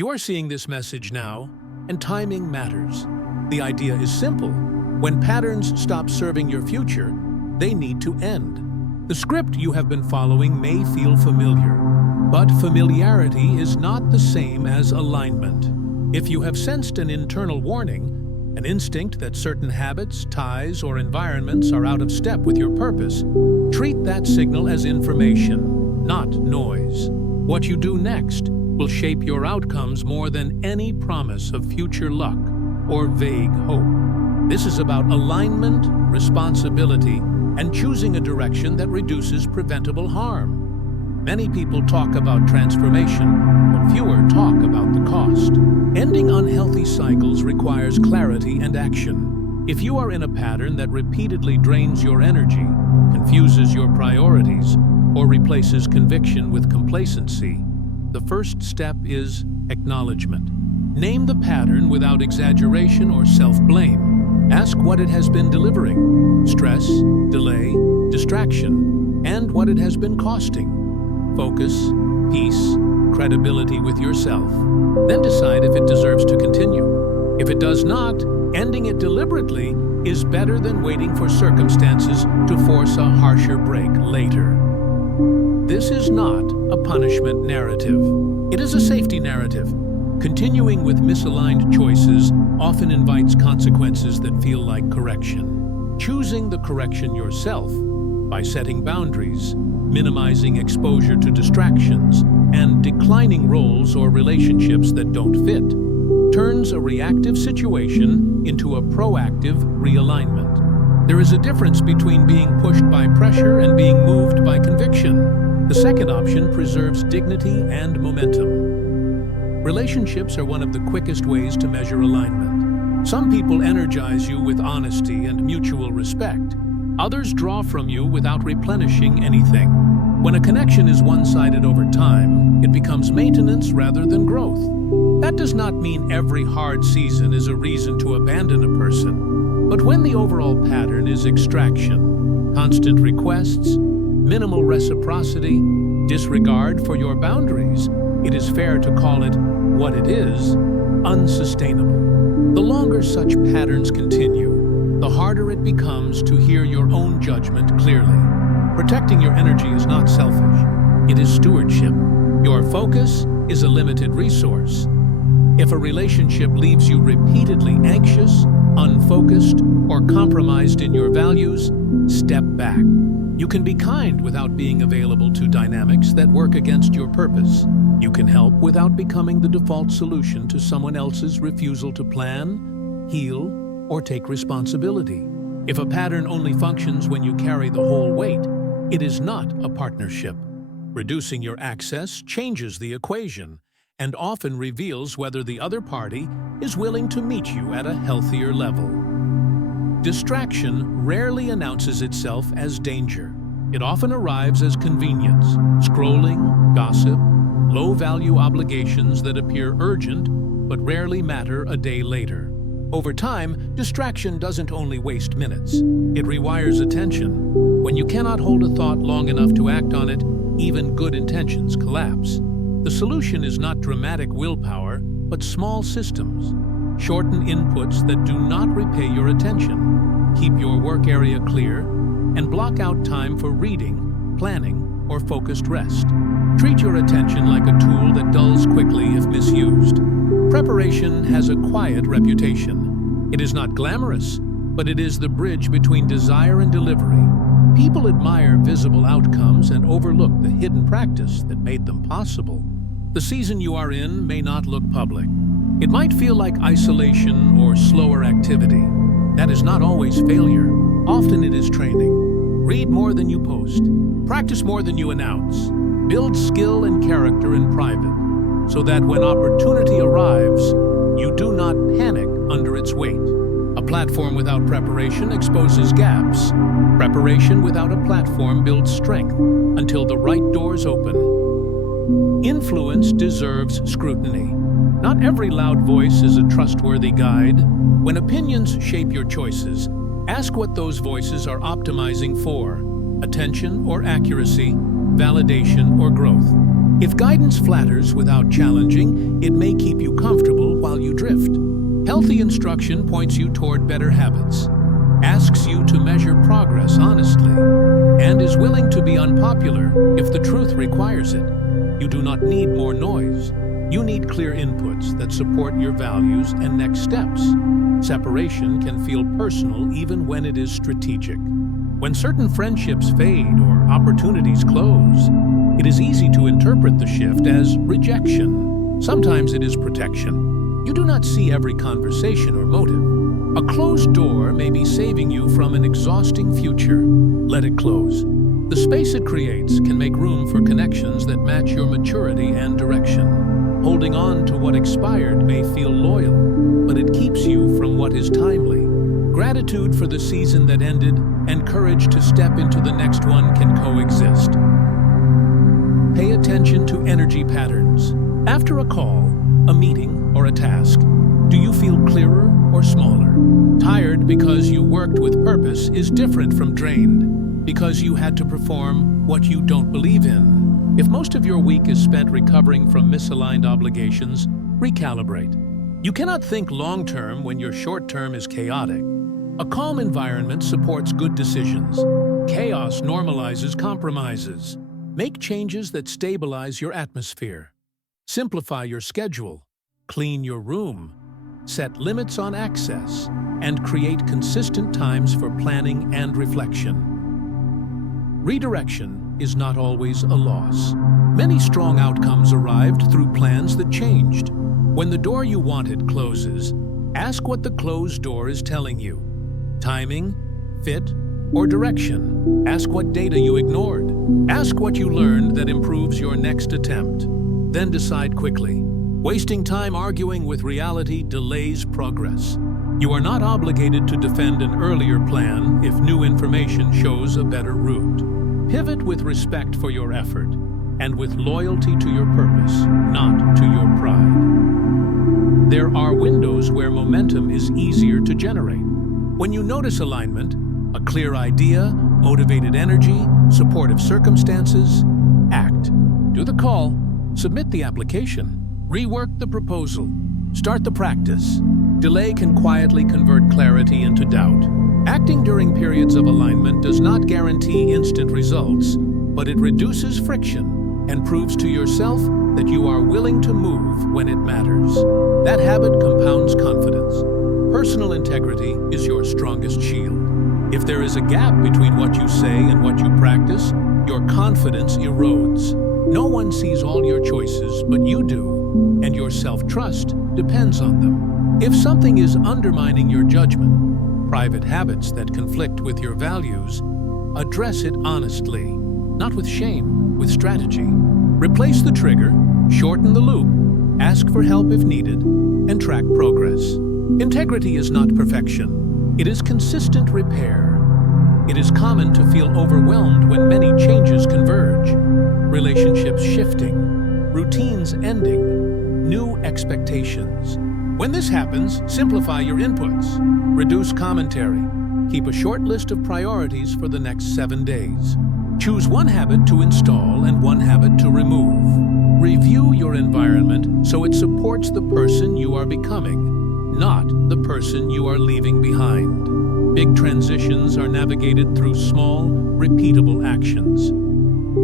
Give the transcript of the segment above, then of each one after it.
You are seeing this message now, and timing matters. The idea is simple. When patterns stop serving your future, they need to end. The script you have been following may feel familiar, but familiarity is not the same as alignment. If you have sensed an internal warning, an instinct that certain habits, ties, or environments are out of step with your purpose, treat that signal as information, not noise. What you do next will shape your outcomes more than any promise of future luck or vague hope. This is about alignment, responsibility, and choosing a direction that reduces preventable harm. Many people talk about transformation, but fewer talk about the cost. Ending unhealthy cycles requires clarity and action. If you are in a pattern that repeatedly drains your energy, confuses your priorities, or replaces conviction with complacency, the first step is acknowledgement. Name the pattern without exaggeration or self-blame. Ask what it has been delivering: stress, delay, distraction, and what it has been costing. Focus, peace, credibility with yourself. Then decide if it deserves to continue. If it does not, ending it deliberately is better than waiting for circumstances to force a harsher break later. This is not a punishment narrative. It is a safety narrative. Continuing with misaligned choices often invites consequences that feel like correction. Choosing the correction yourself by setting boundaries, minimizing exposure to distractions, and declining roles or relationships that don't fit, turns a reactive situation into a proactive realignment. There is a difference between being pushed by pressure and being moved by conviction. The second option preserves dignity and momentum. Relationships are one of the quickest ways to measure alignment. Some people energize you with honesty and mutual respect. Others draw from you without replenishing anything. When a connection is one-sided over time, it becomes maintenance rather than growth. That does not mean every hard season is a reason to abandon a person. But when the overall pattern is extraction, constant requests, minimal reciprocity, disregard for your boundaries, it is fair to call it what it is: unsustainable. The longer such patterns continue, the harder it becomes to hear your own judgment clearly. Protecting your energy is not selfish. It is stewardship. Your focus is a limited resource. If a relationship leaves you repeatedly anxious, unfocused, or compromised in your values, step back. You can be kind without being available to dynamics that work against your purpose. You can help without becoming the default solution to someone else's refusal to plan, heal, or take responsibility. If a pattern only functions when you carry the whole weight, it is not a partnership. Reducing your access changes the equation and often reveals whether the other party is willing to meet you at a healthier level. Distraction rarely announces itself as danger. It often arrives as convenience: scrolling, gossip, low-value obligations that appear urgent but rarely matter a day later. Over time, distraction doesn't only waste minutes, it rewires attention. When you cannot hold a thought long enough to act on it, even good intentions collapse. The solution is not dramatic willpower, but small systems. Shorten inputs that do not repay your attention. Keep your work area clear, and block out time for reading, planning, or focused rest. Treat your attention like a tool that dulls quickly if misused. Preparation has a quiet reputation. It is not glamorous, but it is the bridge between desire and delivery. People admire visible outcomes and overlook the hidden practice that made them possible. The season you are in may not look public. It might feel like isolation or slower activity. That is not always failure. Often it is training. Read more than you post. Practice more than you announce. Build skill and character in private, so that when opportunity arrives, you do not panic under its weight. A platform without preparation exposes gaps. Preparation without a platform builds strength until the right doors open. Influence deserves scrutiny. Not every loud voice is a trustworthy guide. When opinions shape your choices, ask what those voices are optimizing for: attention or accuracy, validation or growth. If guidance flatters without challenging, it may keep Healthy instruction points you toward better habits, asks you to measure progress honestly, and is willing to be unpopular if the truth requires it. You do not need more noise. You need clear inputs that support your values and next steps. Separation can feel personal even when it is strategic. When certain friendships fade or opportunities close, it is easy to interpret the shift as rejection. Sometimes it is protection. You do not see every conversation or motive. A closed door may be saving you from an exhausting future. Let it close. The space it creates can make room for connections that match your maturity and direction. Holding on to what expired may feel loyal, but it keeps you from what is timely. Gratitude for the season that ended and courage to step into the next one can coexist. Pay attention to energy patterns. After a call, a meeting, or a task, do you feel clearer or smaller? Tired because you worked with purpose is different from drained because you had to perform what you don't believe in. If most of your week is spent recovering from misaligned obligations, recalibrate. You cannot think long-term when your short-term is chaotic. A calm environment supports good decisions. Chaos normalizes compromises. Make changes that stabilize your atmosphere. Simplify your schedule. Clean your room. Set limits on access. And create consistent times for planning and reflection. Redirection is not always a loss. Many strong outcomes arrived through plans that changed. When the door you wanted closes, ask what the closed door is telling you. Timing, fit, or direction. Ask what data you ignored. Ask what you learned that improves your next attempt. Then decide quickly. Wasting time arguing with reality delays progress. You are not obligated to defend an earlier plan if new information shows a better route. Pivot with respect for your effort and with loyalty to your purpose, not to your pride. There are windows where momentum is easier to generate. When you notice alignment, a clear idea, motivated energy, supportive circumstances, act. Do the call, submit the application, rework the proposal, start the practice. Delay can quietly convert clarity into doubt. Acting during periods of alignment does not guarantee instant results, but it reduces friction and proves to yourself that you are willing to move when it matters. That habit compounds confidence. Personal integrity is your strongest shield. If there is a gap between what you say and what you practice, your confidence erodes. No one sees all your choices, but you do, and your self-trust depends on them. If something is undermining your judgment, private habits that conflict with your values, address it honestly, not with shame, with strategy. Replace the trigger, shorten the loop, ask for help if needed, and track progress. Integrity is not perfection. It is consistent repair. It is common to feel overwhelmed when many changes converge. Relationships shifting, routines ending, new expectations. When this happens, simplify your inputs. Reduce commentary. Keep a short list of priorities for the next 7 days. Choose one habit to install and one habit to remove. Review your environment so it supports the person you are becoming, not the person you are leaving behind. Big transitions are navigated through small, repeatable actions.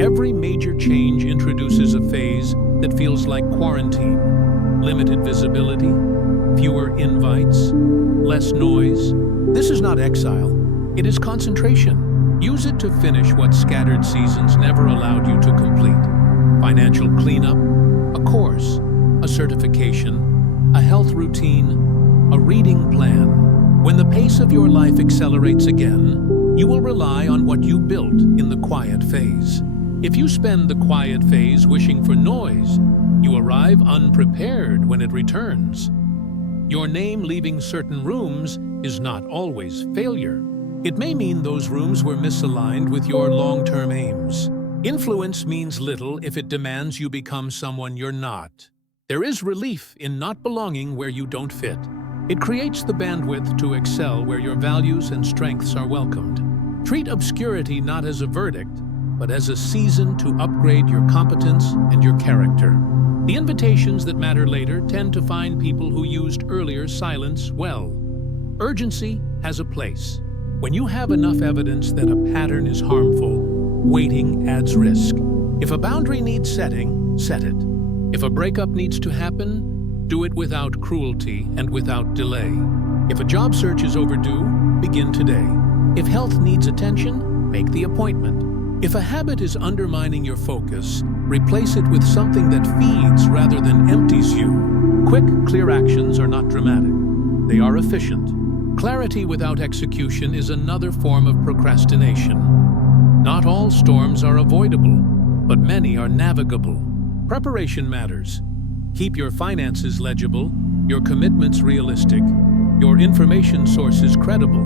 Every major change introduces a phase that feels like quarantine. Limited visibility, fewer invites, less noise. This is not exile, it is concentration. Use it to finish what scattered seasons never allowed you to complete. Financial cleanup, a course, a certification, a health routine, a reading plan. When the pace of your life accelerates again, you will rely on what you built in the quiet phase. If you spend the quiet phase wishing for noise, you arrive unprepared when it returns. Your name leaving certain rooms is not always failure. It may mean those rooms were misaligned with your long-term aims. Influence means little if it demands you become someone you're not. There is relief in not belonging where you don't fit. It creates the bandwidth to excel where your values and strengths are welcomed. Treat obscurity not as a verdict, but as a season to upgrade your competence and your character. The invitations that matter later tend to find people who used earlier silence well. Urgency has a place. When you have enough evidence that a pattern is harmful, waiting adds risk. If a boundary needs setting, set it. If a breakup needs to happen, do it without cruelty and without delay. If a job search is overdue, begin today. If health needs attention, make the appointment. If a habit is undermining your focus, replace it with something that feeds rather than empties you. Quick, clear actions are not dramatic. They are efficient. Clarity without execution is another form of procrastination. Not all storms are avoidable, but many are navigable. Preparation matters. Keep your finances legible, your commitments realistic, your information sources credible,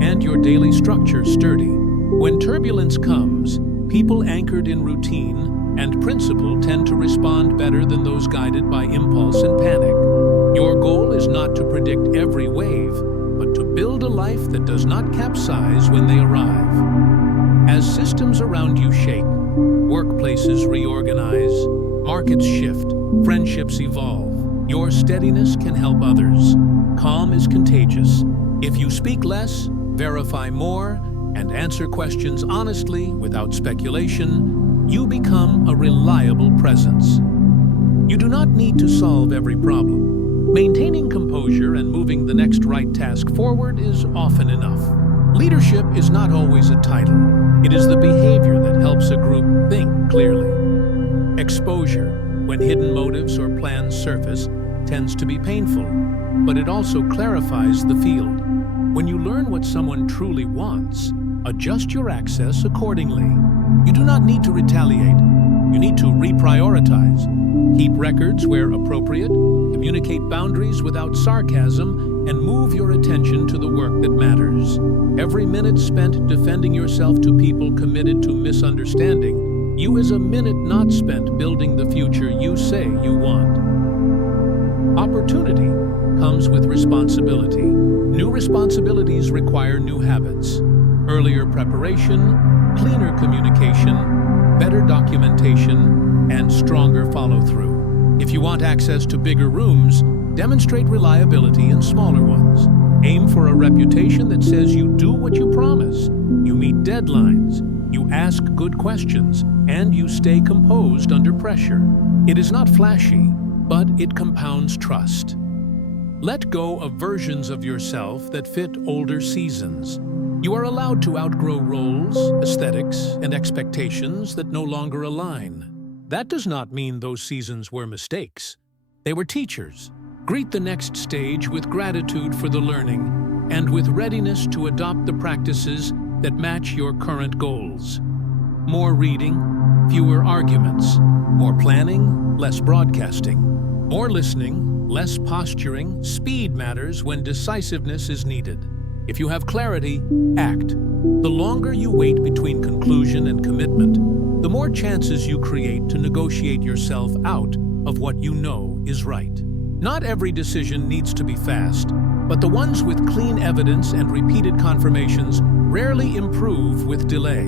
and your daily structure sturdy. When turbulence comes, people anchored in routine and principle tend to respond better than those guided by impulse and panic. Your goal is not to predict every wave, but to build a life that does not capsize when they arrive. As systems around you shake, workplaces reorganize, markets shift, friendships evolve, your steadiness can help others. Calm is contagious. If you speak less, verify more, and answer questions honestly without speculation, you become a reliable presence. You do not need to solve every problem. Maintaining composure and moving the next right task forward is often enough. Leadership is not always a title. It is the behavior that helps a group think clearly. Exposure, when hidden motives or plans surface, tends to be painful, but it also clarifies the field. When you learn what someone truly wants, adjust your access accordingly. You do not need to retaliate. You need to reprioritize. Keep records where appropriate, communicate boundaries without sarcasm, and move your attention to the work that matters. Every minute spent defending yourself to people committed to misunderstanding you is a minute not spent building the future you say you want. Opportunity comes with responsibility. New responsibilities require new habits. Earlier preparation, cleaner communication, better documentation, and stronger follow-through. If you want access to bigger rooms, demonstrate reliability in smaller ones. Aim for a reputation that says you do what you promise, you meet deadlines, you ask good questions, and you stay composed under pressure. It is not flashy, but it compounds trust. Let go of versions of yourself that fit older seasons. You are allowed to outgrow roles, aesthetics, and expectations that no longer align. That does not mean those seasons were mistakes. They were teachers. Greet the next stage with gratitude for the learning and with readiness to adopt the practices that match your current goals. More reading, fewer arguments. More planning, less broadcasting. More listening, less posturing. Speed matters when decisiveness is needed. If you have clarity, act. The longer you wait between conclusion and commitment, the more chances you create to negotiate yourself out of what you know is right. Not every decision needs to be fast, but the ones with clean evidence and repeated confirmations rarely improve with delay.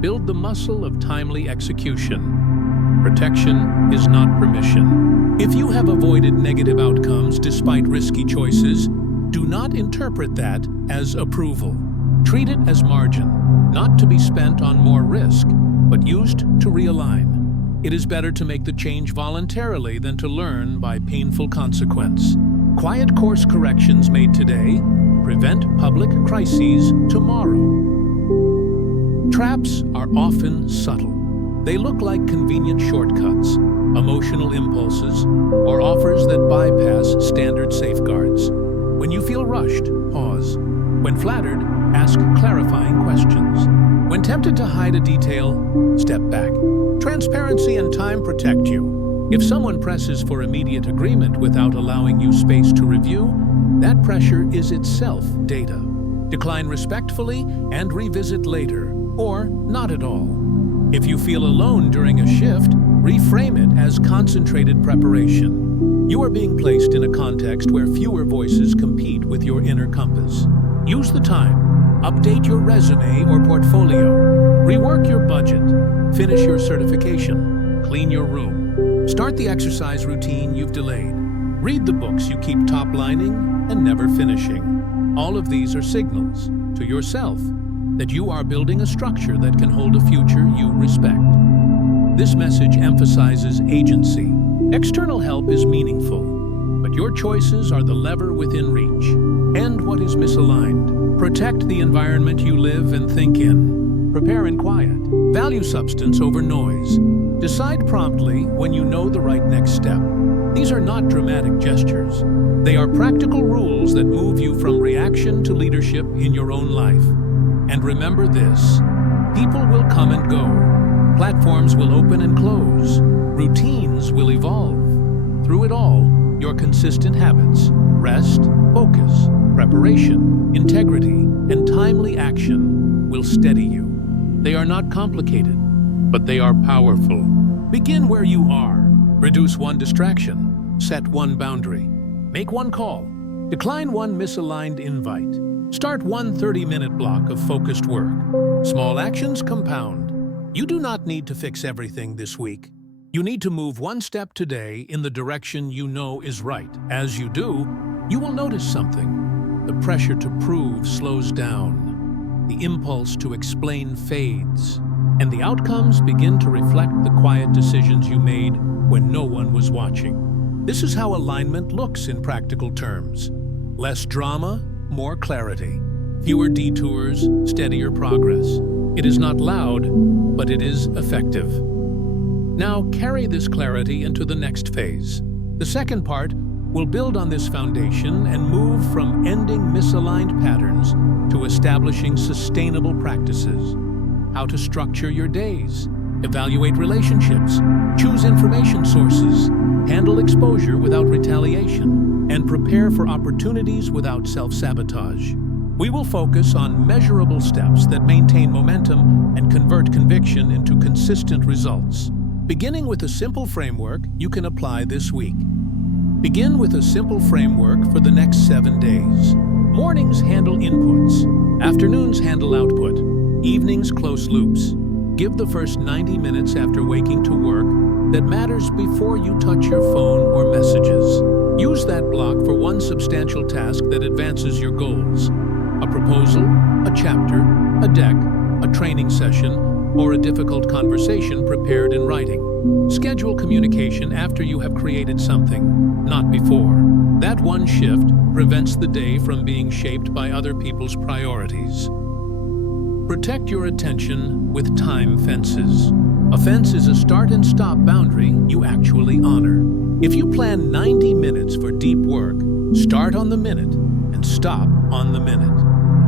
Build the muscle of timely execution. Protection is not permission. If you have avoided negative outcomes despite risky choices, do not interpret that as approval. Treat it as margin, not to be spent on more risk, but used to realign. It is better to make the change voluntarily than to learn by painful consequence. Quiet course corrections made today prevent public crises tomorrow. Traps are often subtle. They look like convenient shortcuts, emotional impulses, or offers that bypass standard safeguards. When you feel rushed, pause. When flattered, ask clarifying questions. When tempted to hide a detail, step back. Transparency and time protect you. If someone presses for immediate agreement without allowing you space to review, that pressure is itself data. Decline respectfully and revisit later, or not at all. If you feel alone during a shift, reframe it as concentrated preparation. You are being placed in a context where fewer voices compete with your inner compass. Use the time. Update your resume or portfolio. Rework your budget. Finish your certification. Clean your room. Start the exercise routine you've delayed. Read the books you keep top-lining and never finishing. All of these are signals to yourself that you are building a structure that can hold a future you respect. This message emphasizes agency. External help is meaningful, but your choices are the lever within reach. End what is misaligned. Protect the environment you live and think in. Prepare in quiet. Value substance over noise. Decide promptly when you know the right next step. These are not dramatic gestures. They are practical rules that move you from reaction to leadership in your own life. And remember this: people will come and go. Platforms will open and close. Routines will evolve. Through it all, your consistent habits, rest, focus, preparation, integrity, and timely action will steady you. They are not complicated, but they are powerful. Begin where you are. Reduce one distraction. Set one boundary. Make one call. Decline one misaligned invite. Start one 30-minute block of focused work. Small actions compound. You do not need to fix everything this week. You need to move one step today in the direction you know is right. As you do, you will notice something. The pressure to prove slows down. The impulse to explain fades. And the outcomes begin to reflect the quiet decisions you made when no one was watching. This is how alignment looks in practical terms. Less drama, more clarity. Fewer detours, steadier progress. It is not loud, but it is effective. Now carry this clarity into the next phase. The second part will build on this foundation and move from ending misaligned patterns to establishing sustainable practices. How to structure your days, evaluate relationships, choose information sources, handle exposure without retaliation, and prepare for opportunities without self-sabotage. We will focus on measurable steps that maintain momentum and convert conviction into consistent results. Beginning with a simple framework you can apply this week. Begin with a simple framework for the next 7 days. Mornings handle inputs, afternoons handle output, evenings close loops. Give the first 90 minutes after waking to work that matters before you touch your phone or messages. Use that block for one substantial task that advances your goals. A proposal, a chapter, a deck, a training session, or a difficult conversation prepared in writing. Schedule communication after you have created something, not before. That one shift prevents the day from being shaped by other people's priorities. Protect your attention with time fences. A fence is a start and stop boundary you actually honor. If you plan 90 minutes for deep work, start on the minute and stop on the minute.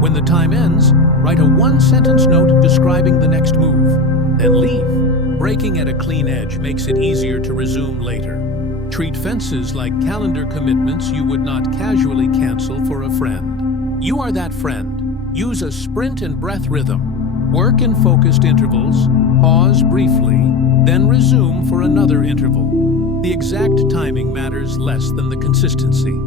When the time ends, write a one-sentence note describing the next move, then leave. Breaking at a clean edge makes it easier to resume later. Treat fences like calendar commitments you would not casually cancel for a friend. You are that friend. Use a sprint and breath rhythm. Work in focused intervals, pause briefly, then resume for another interval. The exact timing matters less than the consistency.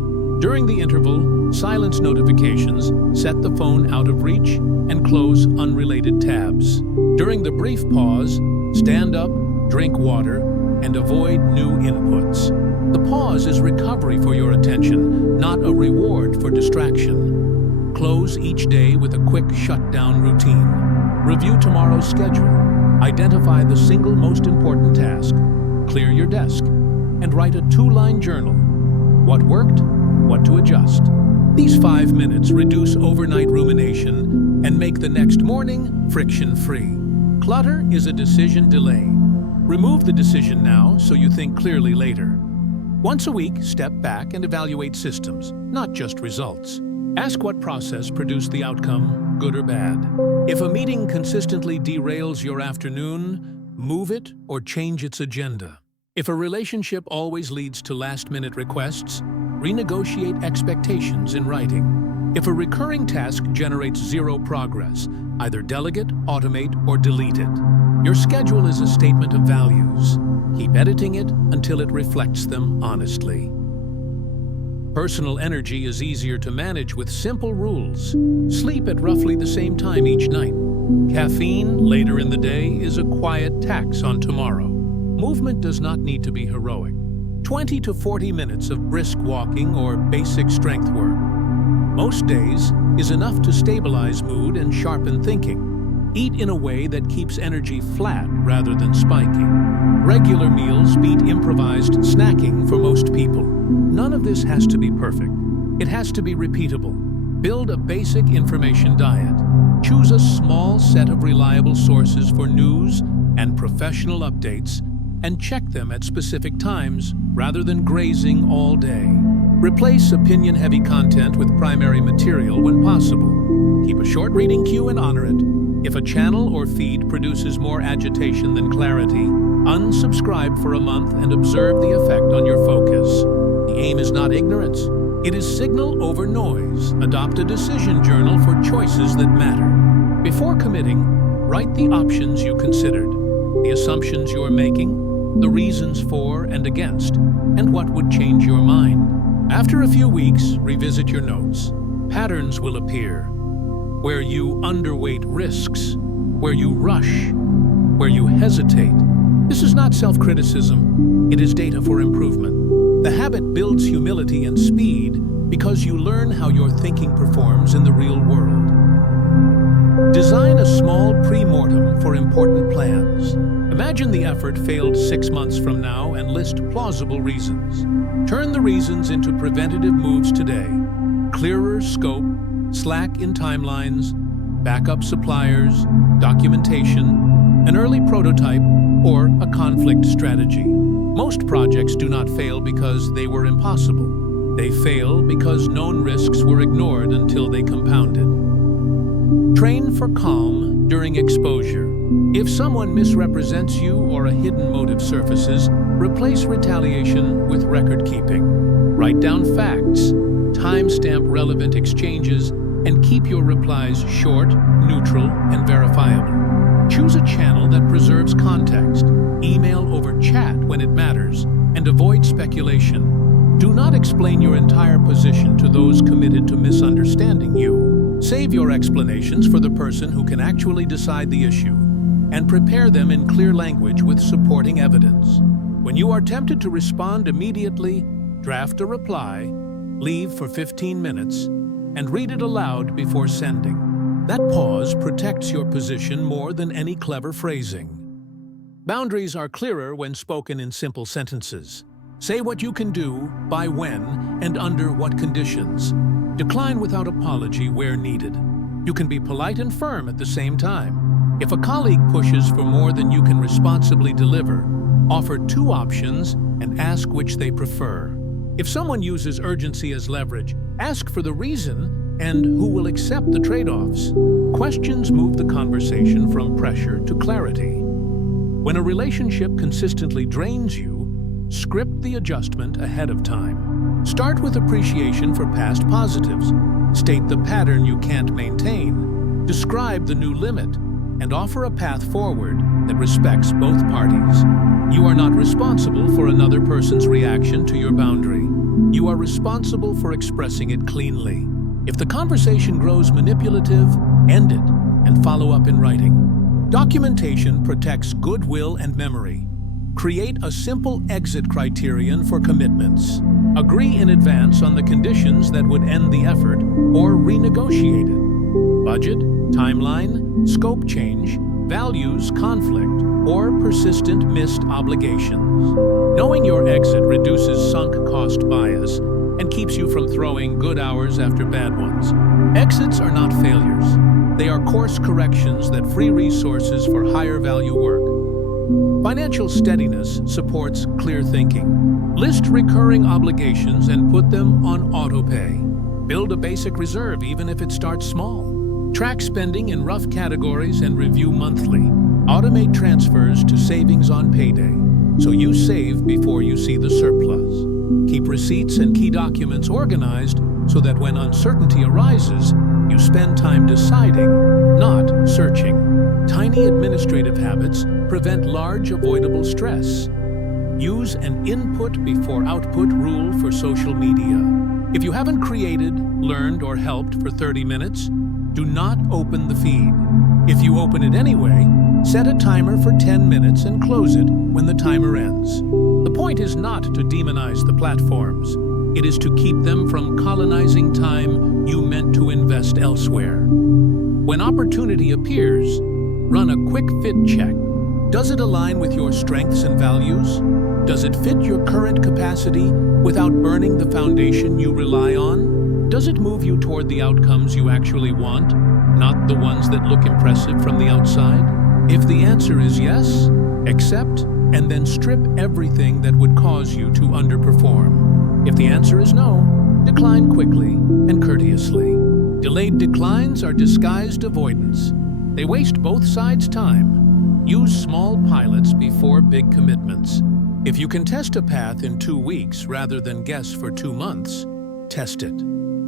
During the interval, silence notifications, set the phone out of reach, and close unrelated tabs. During the brief pause, stand up, drink water, and avoid new inputs. The pause is recovery for your attention, not a reward for distraction. Close each day with a quick shutdown routine. Review tomorrow's schedule. Identify the single most important task. Clear your desk. And write a 2-line journal. What worked? What to adjust. These 5 minutes reduce overnight rumination and make the next morning friction-free. Clutter is a decision delay. Remove the decision now so you think clearly later. Once a week, step back and evaluate systems, not just results. Ask what process produced the outcome, good or bad. If a meeting consistently derails your afternoon, move it or change its agenda. If a relationship always leads to last-minute requests, renegotiate expectations in writing. If a recurring task generates zero progress, either delegate, automate, or delete it. Your schedule is a statement of values. Keep editing it until it reflects them honestly. Personal energy is easier to manage with simple rules. Sleep at roughly the same time each night. Caffeine later in the day is a quiet tax on tomorrow. Movement does not need to be heroic. 20 to 40 minutes of brisk walking or basic strength work most days is enough to stabilize mood and sharpen thinking. Eat in a way that keeps energy flat rather than spiking. Regular meals beat improvised snacking for most people. None of this has to be perfect. It has to be repeatable. Build a basic information diet. Choose a small set of reliable sources for news and professional updates, and check them at specific times rather than grazing all day. Replace opinion-heavy content with primary material when possible. Keep a short reading queue and honor it. If a channel or feed produces more agitation than clarity, unsubscribe for a month and observe the effect on your focus. The aim is not ignorance. It is signal over noise. Adopt a decision journal for choices that matter. Before committing, write the options you considered, the assumptions you're making, the reasons for and against, and what would change your mind. After a few weeks, revisit your notes. Patterns will appear. Where you underweight risks, where you rush, where you hesitate. This is not self-criticism, it is data for improvement. The habit builds humility and speed because you learn how your thinking performs in the real world. Design a small pre-mortem for important plans. Imagine the effort failed 6 months from now and list plausible reasons. Turn the reasons into preventative moves today. Clearer scope, slack in timelines, backup suppliers, documentation, an early prototype, or a conflict strategy. Most projects do not fail because they were impossible. They fail because known risks were ignored until they compounded. Train for calm during exposure. If someone misrepresents you or a hidden motive surfaces, replace retaliation with record keeping. Write down facts, timestamp relevant exchanges, and keep your replies short, neutral, and verifiable. Choose a channel that preserves context. Email over chat when it matters, and avoid speculation. Do not explain your entire position to those committed to misunderstanding you. Save your explanations for the person who can actually decide the issue, and prepare them in clear language with supporting evidence. When you are tempted to respond immediately, draft a reply, leave for 15 minutes, and read it aloud before sending. That pause protects your position more than any clever phrasing. Boundaries are clearer when spoken in simple sentences. Say what you can do, by when, and under what conditions. Decline without apology where needed. You can be polite and firm at the same time. If a colleague pushes for more than you can responsibly deliver, offer 2 options and ask which they prefer. If someone uses urgency as leverage, ask for the reason and who will accept the trade-offs. Questions move the conversation from pressure to clarity. When a relationship consistently drains you, script the adjustment ahead of time. Start with appreciation for past positives. State the pattern you can't maintain. Describe the new limit, and offer a path forward that respects both parties. You are not responsible for another person's reaction to your boundary. You are responsible for expressing it cleanly. If the conversation grows manipulative, end it and follow up in writing. Documentation protects goodwill and memory. Create a simple exit criterion for commitments. Agree in advance on the conditions that would end the effort or renegotiate it. Budget, timeline, scope change, values conflict, or persistent missed obligations. Knowing your exit reduces sunk cost bias and keeps you from throwing good hours after bad ones. Exits are not failures. They are course corrections that free resources for higher value work. Financial steadiness supports clear thinking. List recurring obligations and put them on autopay. Build a basic reserve even if it starts small. Track spending in rough categories and review monthly. Automate transfers to savings on payday, so you save before you see the surplus. Keep receipts and key documents organized so that when uncertainty arises, you spend time deciding, not searching. Tiny administrative habits prevent large avoidable stress. Use an input before output rule for social media. If you haven't created, learned, or helped for 30 minutes, Do not open the feed. If you open it anyway, set a timer for 10 minutes and close it when the timer ends. The point is not to demonize the platforms. It is to keep them from colonizing time you meant to invest elsewhere. When opportunity appears, run a quick fit check. Does it align with your strengths and values? Does it fit your current capacity without burning the foundation you rely on? Does it move you toward the outcomes you actually want, not the ones that look impressive from the outside? If the answer is yes, accept and then strip everything that would cause you to underperform. If the answer is no, decline quickly and courteously. Delayed declines are disguised avoidance. They waste both sides' time. Use small pilots before big commitments. If you can test a path in 2 weeks rather than guess for 2 months, test it.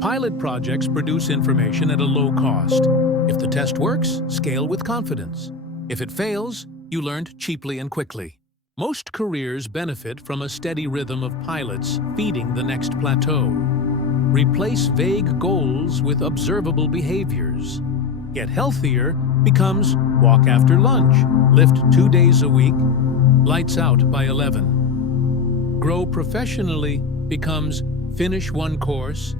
Pilot projects produce information at a low cost. If the test works, scale with confidence. If it fails, you learned cheaply and quickly. Most careers benefit from a steady rhythm of pilots feeding the next plateau. Replace vague goals with observable behaviors. Get healthier becomes walk after lunch, lift 2 days a week, lights out by 11. Grow professionally becomes finish 1 course,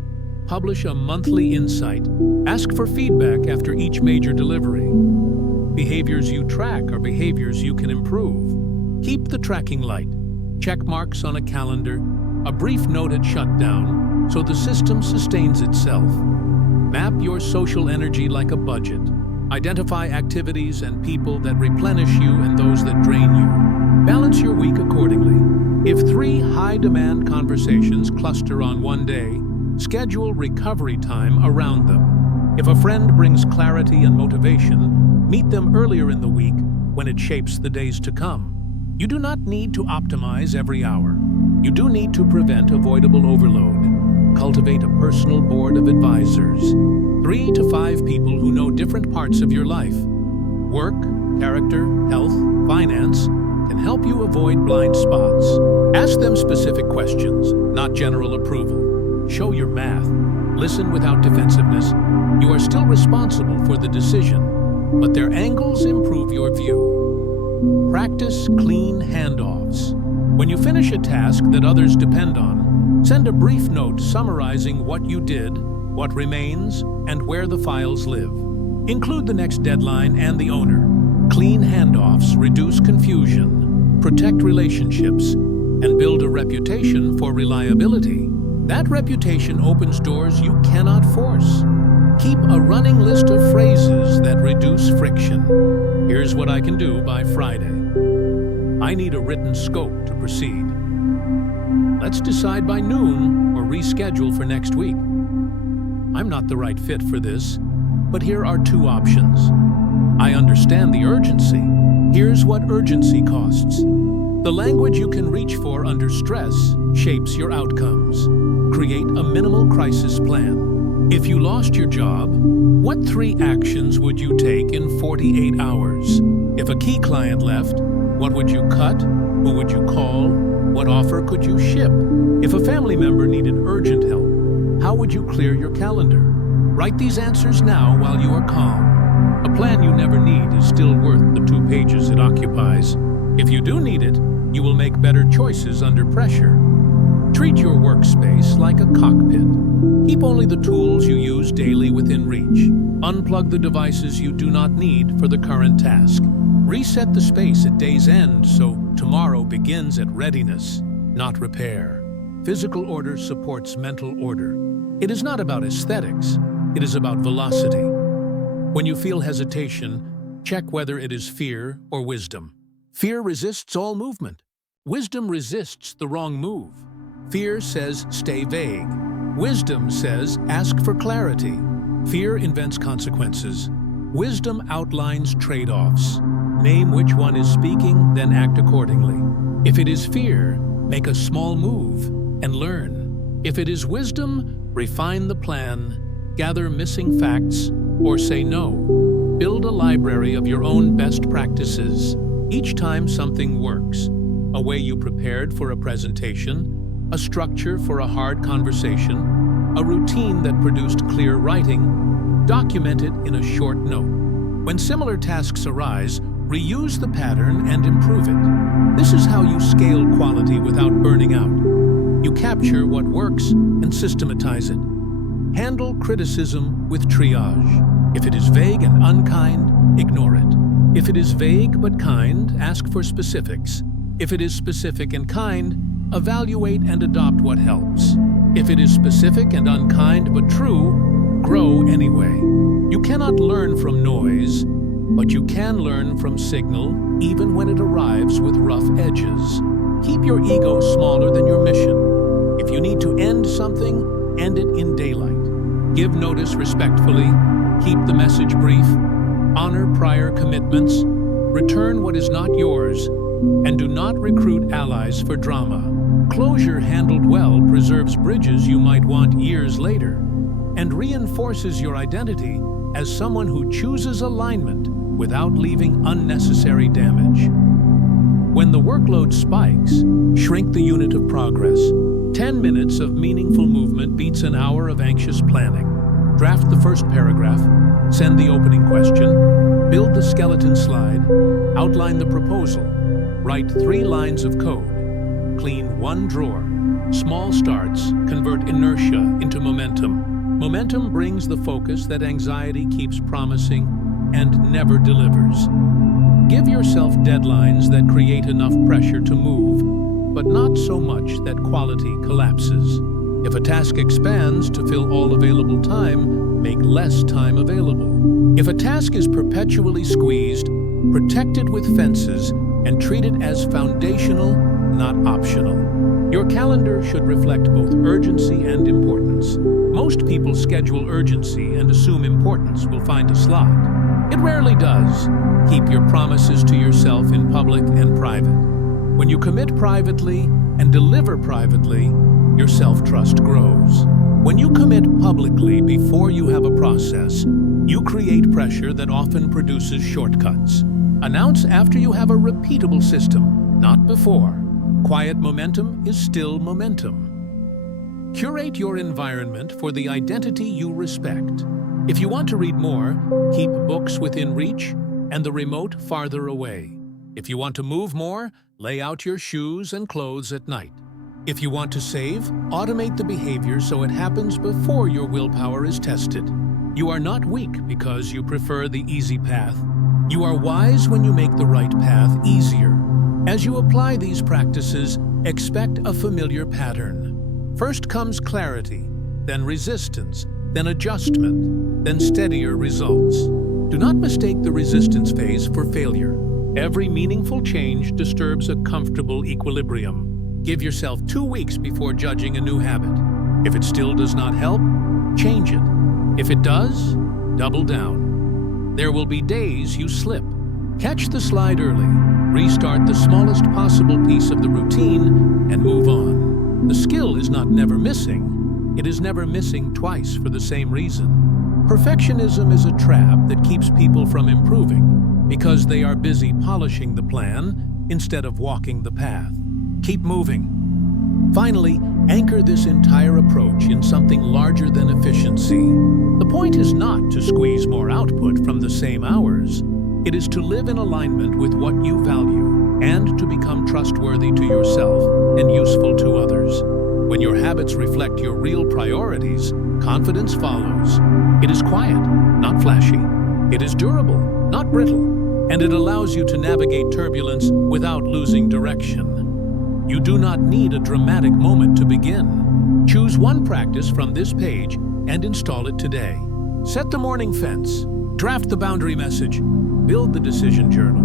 publish a monthly insight, ask for feedback after each major delivery. Behaviors you track are behaviors you can improve. Keep the tracking light, check marks on a calendar, a brief note at shutdown, so the system sustains itself. Map your social energy like a budget. Identify activities and people that replenish you and those that drain you. Balance your week accordingly. If 3 high-demand conversations cluster on one day, schedule recovery time around them. If a friend brings clarity and motivation, meet them earlier in the week when it shapes the days to come. You do not need to optimize every hour. You do need to prevent avoidable overload. Cultivate a personal board of advisors. 3 to 5 people who know different parts of your life. Work, character, health, finance can help you avoid blind spots. Ask them specific questions, not general approval. Show your math. Listen without defensiveness. You are still responsible for the decision, but their angles improve your view. Practice clean handoffs. When you finish a task that others depend on, send a brief note summarizing what you did, what remains, and where the files live. Include the next deadline and the owner. Clean handoffs reduce confusion, protect relationships, and build a reputation for reliability. That reputation opens doors you cannot force. Keep a running list of phrases that reduce friction. Here's what I can do by Friday. I need a written scope to proceed. Let's decide by noon or reschedule for next week. I'm not the right fit for this, but here are 2 options. I understand the urgency. Here's what urgency costs. The language you can reach for under stress shapes your outcomes. Create a minimal crisis plan. If you lost your job, what 3 actions would you take in 48 hours? If a key client left, what would you cut? Who would you call? What offer could you ship? If a family member needed urgent help, how would you clear your calendar? Write these answers now while you are calm. A plan you never need is still worth the 2 pages it occupies. If you do need it, you will make better choices under pressure. Treat your workspace like a cockpit. Keep only the tools you use daily within reach. Unplug the devices you do not need for the current task. Reset the space at day's end so tomorrow begins at readiness, not repair. Physical order supports mental order. It is not about aesthetics, it is about velocity. When you feel hesitation, check whether it is fear or wisdom. Fear resists all movement. Wisdom resists the wrong move. Fear says stay vague. Wisdom says ask for clarity. Fear invents consequences. Wisdom outlines trade-offs. Name which one is speaking, then act accordingly. If it is fear, make a small move and learn. If it is wisdom, refine the plan, gather missing facts, or say no. Build a library of your own best practices. Each time something works, a way you prepared for a presentation, a structure for a hard conversation, a routine that produced clear writing, Document it in a short note. When similar tasks arise, reuse the pattern and improve it. This is how you scale quality without burning out. You capture what works and systematize it. Handle criticism with triage. If it is vague and unkind, ignore it. If it is vague but kind, ask for specifics. If it is specific and kind, evaluate and adopt what helps. If it is specific and unkind but true, grow anyway. You cannot learn from noise, but you can learn from signal, even when it arrives with rough edges. Keep your ego smaller than your mission. If you need to end something, end it in daylight. Give notice respectfully, keep the message brief, honor prior commitments, return what is not yours, and do not recruit allies for drama. Closure handled well preserves bridges you might want years later, and reinforces your identity as someone who chooses alignment without leaving unnecessary damage. When the workload spikes, shrink the unit of progress. 10 minutes of meaningful movement beats an hour of anxious planning. Draft the first paragraph, send the opening question, build the skeleton slide, outline the proposal, write 3 lines of code, clean 1 drawer. Small starts convert inertia into momentum. Momentum brings the focus that anxiety keeps promising and never delivers. Give yourself deadlines that create enough pressure to move, but not so much that quality collapses. If a task expands to fill all available time, make less time available. If a task is perpetually squeezed, protect it with fences and treat it as foundational, not optional. Your calendar should reflect both urgency and importance. Most people schedule urgency and assume importance will find a slot. It rarely does. Keep your promises to yourself in public and private. When you commit privately and deliver privately, your self-trust grows. When you commit publicly before you have a process, you create pressure that often produces shortcuts. Announce after you have a repeatable system, not before. Quiet momentum is still momentum. Curate your environment for the identity you respect. If you want to read more, keep books within reach and the remote farther away. If you want to move more, lay out your shoes and clothes at night. If you want to save, automate the behavior so it happens before your willpower is tested. You are not weak because you prefer the easy path. You are wise when you make the right path easier. As you apply these practices, expect a familiar pattern. First comes clarity, then resistance, then adjustment, then steadier results. Do not mistake the resistance phase for failure. Every meaningful change disturbs a comfortable equilibrium. Give yourself 2 weeks before judging a new habit. If it still does not help, change it. If it does, double down. There will be days you slip. Catch the slide early, restart the smallest possible piece of the routine, and move on. The skill is not never missing. It is never missing twice for the same reason. Perfectionism is a trap that keeps people from improving because they are busy polishing the plan instead of walking the path. Keep moving. Finally, anchor this entire approach in something larger than efficiency. The point is not to squeeze more output from the same hours. It is to live in alignment with what you value and to become trustworthy to yourself and useful to others. When your habits reflect your real priorities, confidence follows. It is quiet, not flashy. It is durable, not brittle. And it allows you to navigate turbulence without losing direction. You do not need a dramatic moment to begin. Choose one practice from this page and install it today. Set the morning fence, draft the boundary message, build the decision journal,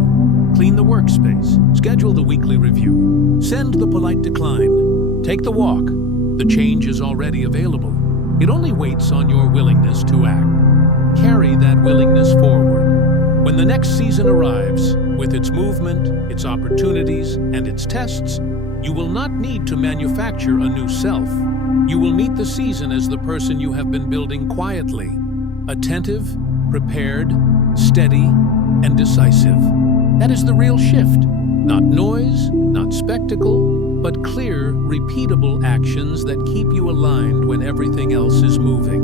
clean the workspace, schedule the weekly review, send the polite decline, take the walk. The change is already available. It only waits on your willingness to act. Carry that willingness forward. When the next season arrives, with its movement, its opportunities, and its tests, you will not need to manufacture a new self. You will meet the season as the person you have been building quietly, attentive, prepared, steady, and decisive. That is the real shift. Not noise, not spectacle, but clear, repeatable actions that keep you aligned when everything else is moving.